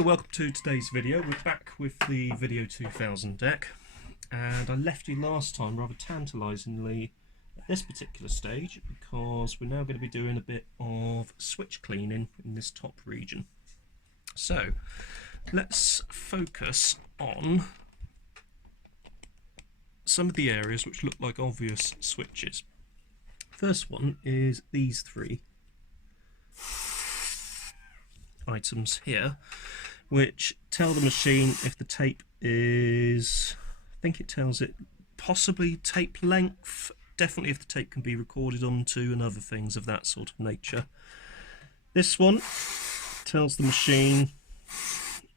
So welcome to today's video. We're back with the Video 2000 deck, and I left you last time rather tantalisingly at this particular stage because we're now going to be doing a bit of switch cleaning in this top region. So let's focus on some of the areas which look like obvious switches. First one is these three items here, which tell the machine if the tape is, I think it tells it possibly tape length, definitely if the tape can be recorded onto, and other things of that sort of nature. This one tells the machine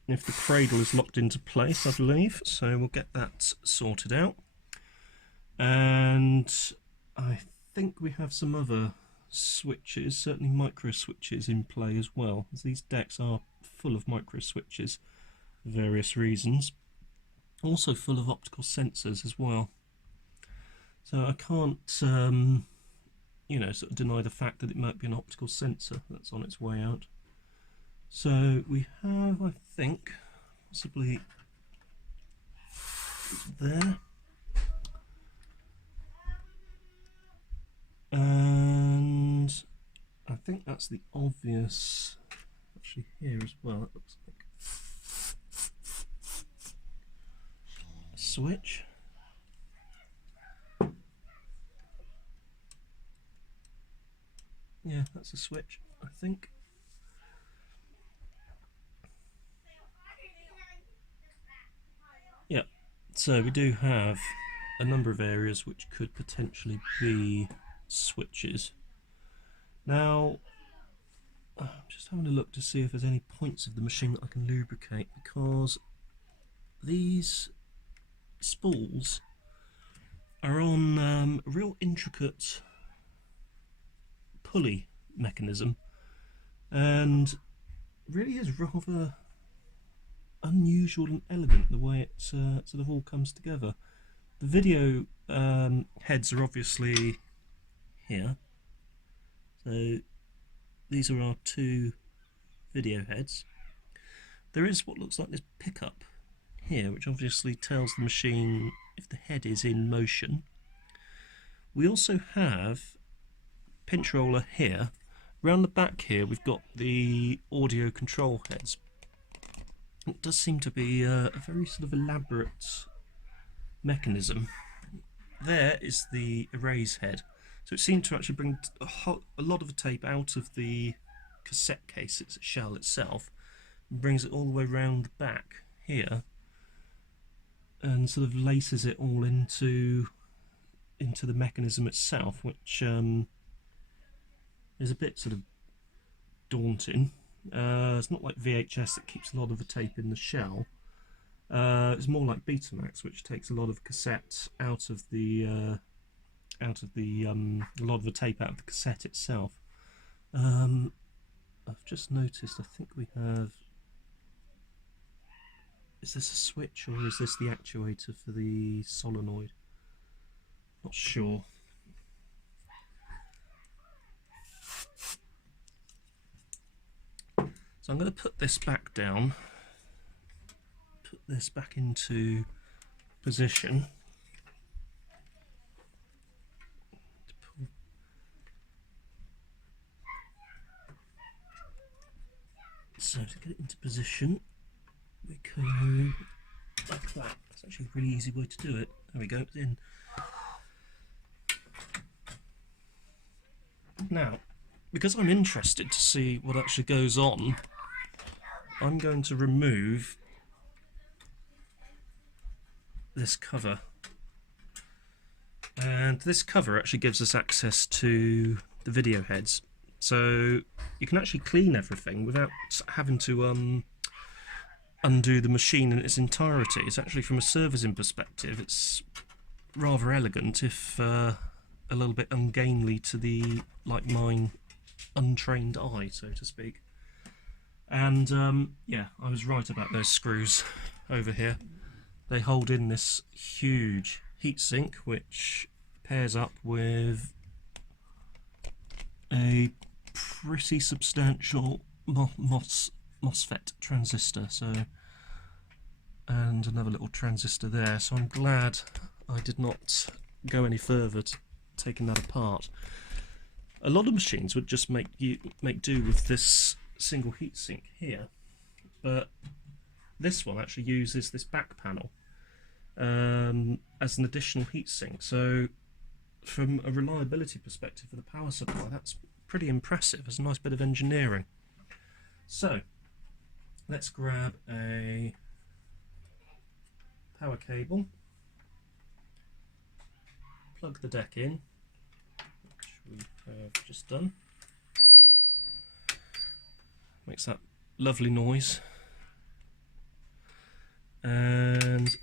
if the cradle is locked into place, I believe, so we'll get that sorted out. And I think we have some other switches, certainly micro switches in play as well, as these decks are full of micro switches for various reasons, also full of optical sensors as well. So I can't you know, sort of deny the fact that it might be an optical sensor that's on its way out. So we have, I think, possibly there, and I think that's the obvious, actually here as well, it looks like a switch. Yeah, that's a switch, I think. Yeah, so we do have a number of areas which could potentially be switches. Now, I'm just having a look to see if there's any points of the machine that I can lubricate, because these spools are on a real intricate pulley mechanism, and really is rather unusual and elegant the way it sort of all comes together. The video heads are obviously here, so these are our two video heads. There is what looks like this pickup here, which obviously tells the machine if the head is in motion. We also have pinch roller here. Around the back here we've got the audio control heads. It does seem to be a very sort of elaborate mechanism. There is the erase head. So it seemed to actually bring a lot of the tape out of the cassette case, its shell itself, and brings it all the way around the back here, and sort of laces it all into the mechanism itself, which is a bit sort of daunting. It's not like VHS that keeps a lot of the tape in the shell. It's more like Betamax, which takes a lot of cassette out of the a lot of the tape out of the cassette itself. I've just noticed, I think we have, is this a switch or is this the actuator for the solenoid? Not sure. So I'm going to put this back down, put this back into position. So to get it into position, we go like that. It's actually a really easy way to do it. There we go, it's in. Now, because I'm interested to see what actually goes on, I'm going to remove this cover. And this cover actually gives us access to the video heads. So you can actually clean everything without having to undo the machine in its entirety. It's actually, from a servicing perspective, it's rather elegant, if a little bit ungainly to the, like mine, untrained eye, so to speak. And yeah, I was right about those screws over here. They hold in this huge heatsink, which pairs up with a pretty substantial MOS MOSFET transistor, and another little transistor there, so I'm glad I did not go any further to taking that apart. A lot of machines would just make do with this single heatsink here, but this one actually uses this back panel as an additional heatsink. So from a reliability perspective for the power supply, that's pretty impressive. It's a nice bit of engineering. So let's grab a power cable, plug the deck in, which we have just done. Makes that lovely noise. And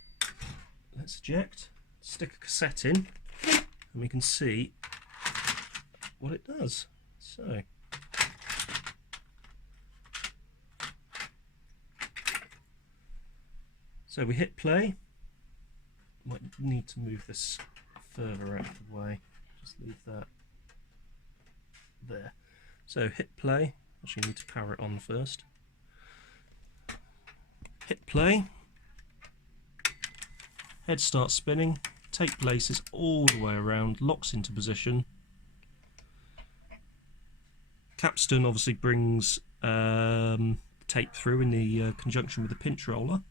let's eject, stick a cassette in, and we can see what it does. So we hit play. Might need to move this further out of the way. Just leave that there. So hit play. Actually, need to power it on first. Hit play. Head starts spinning. Tape laces all the way around. Locks into position. Capstan obviously brings tape through in the conjunction with the pinch roller.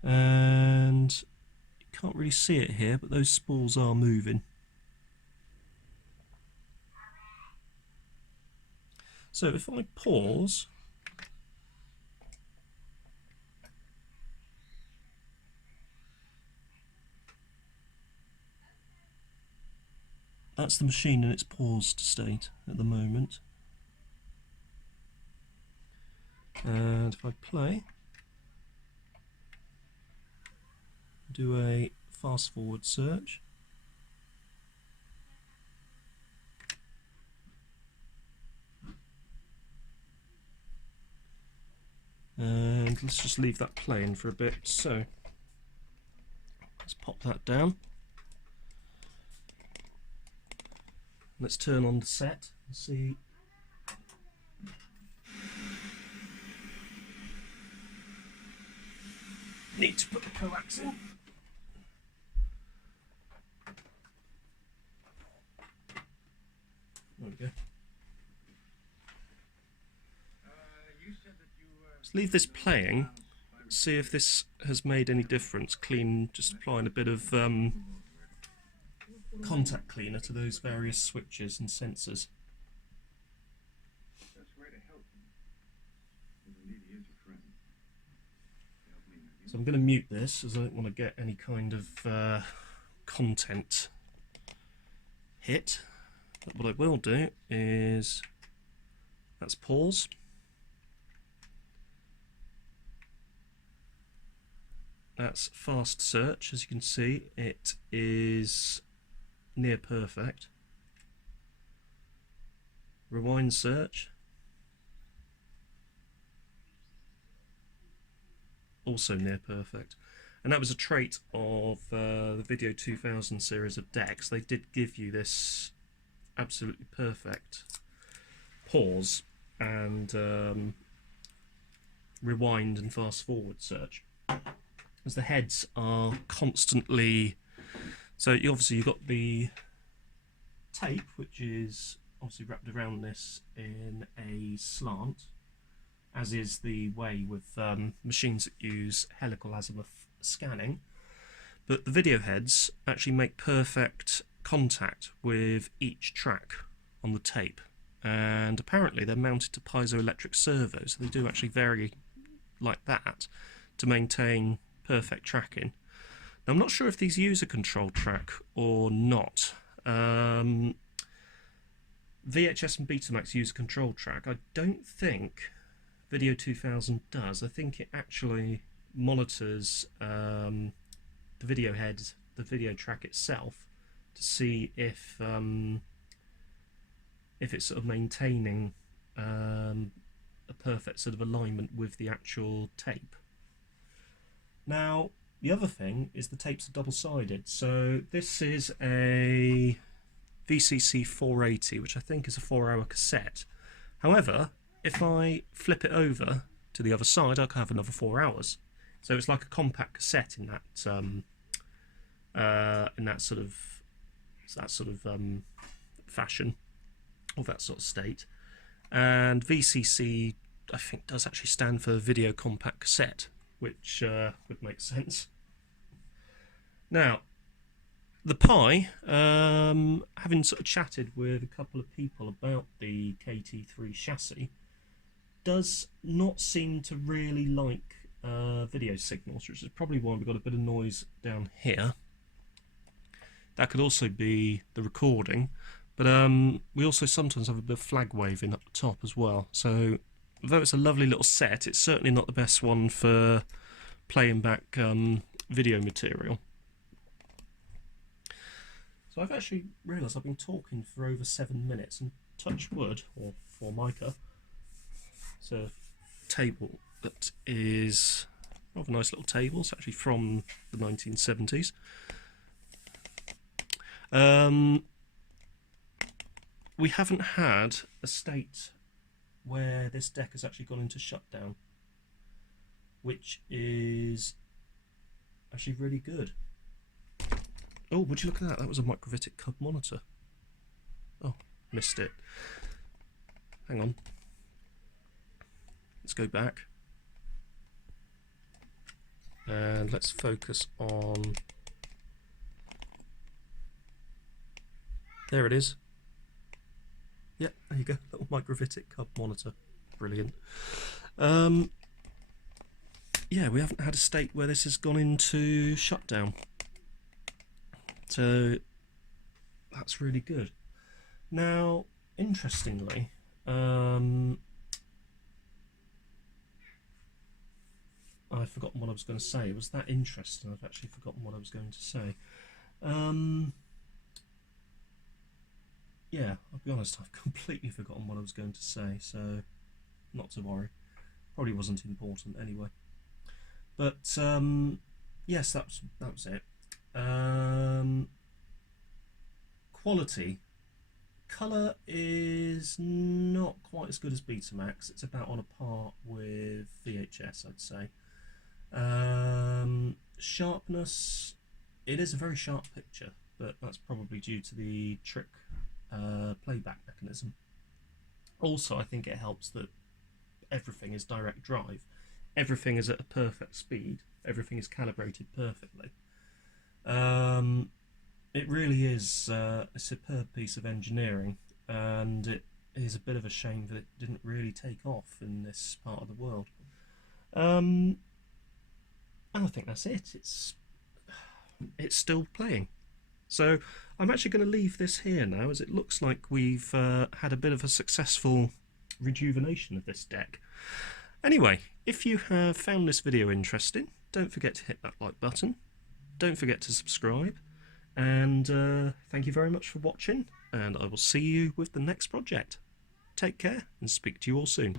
And you can't really see it here, but those spools are moving. So if I pause, that's the machine in its paused state at the moment. And if I play, do a fast forward search, and let's just leave that playing for a bit. So let's pop that down. Let's turn on the set and see. Need to put the coax in. There we go. Let's leave this playing, see if this has made any difference. Just applying a bit of contact cleaner to those various switches and sensors. So I'm going to mute this as I don't want to get any kind of content hit. But what I will do is, that's pause. That's fast search. As you can see, it is near perfect. Rewind search. Also near perfect. And that was a trait of the Video 2000 series of decks. They did give you this absolutely perfect pause and rewind and fast forward search, as the heads are constantly. So you've got the tape, which is obviously wrapped around this in a slant, as is the way with machines that use helical azimuth scanning, but the video heads actually make perfect contact with each track on the tape, and apparently they're mounted to piezoelectric servos, so they do actually vary like that to maintain perfect tracking. Now, I'm not sure if these use a control track or not. VHS and Betamax use a control track. I don't think Video 2000 does. I think it actually monitors the video head, the video track itself, to see if it's sort of maintaining a perfect sort of alignment with the actual tape. Now, the other thing is the tapes are double-sided. So this is a VCC 480, which I think is a 4-hour cassette. However, if I flip it over to the other side, I can have another 4 hours. So it's like a compact cassette in that sort of fashion, or that sort of state. And VCC, I think, does actually stand for video compact cassette, which would make sense. Now, the PYE, having sort of chatted with a couple of people about the KT3 chassis, does not seem to really like video signals, which is probably why we've got a bit of noise down here. That could also be the recording, but we also sometimes have a bit of flag waving up the top as well. So although it's a lovely little set, it's certainly not the best one for playing back video material. So I've actually realised I've been talking for over 7 minutes, and touch wood, or Formica, it's a table that is rather a nice little table. It's actually from the 1970s. We haven't had a state where this deck has actually gone into shutdown, which is actually really good. Oh, would you look at that? That was a microvitic cub monitor. Oh, missed it. Hang on. Let's go back. And let's focus on... There it is. Yep, there you go. Little microvitic cub monitor. Brilliant. Yeah, we haven't had a state where this has gone into shutdown. So that's really good. Now, interestingly, I've forgotten what I was going to say. It was that interesting, I've actually forgotten what I was going to say. Yeah, I'll be honest, I've completely forgotten what I was going to say, so not to worry. Probably wasn't important anyway. But yes, that was it. Quality. Colour is not quite as good as Betamax. It's about on a par with VHS, I'd say. Sharpness, it is a very sharp picture, but that's probably due to the trick playback mechanism. Also, I think it helps that everything is direct drive. Everything is at a perfect speed. Everything is calibrated perfectly. It really is a superb piece of engineering, and it is a bit of a shame that it didn't really take off in this part of the world. And I think that's it. It's still playing. So I'm actually going to leave this here now, as it looks like we've had a bit of a successful rejuvenation of this deck. Anyway, if you have found this video interesting, don't forget to hit that like button. Don't forget to subscribe. And thank you very much for watching, and I will see you with the next project. Take care and speak to you all soon.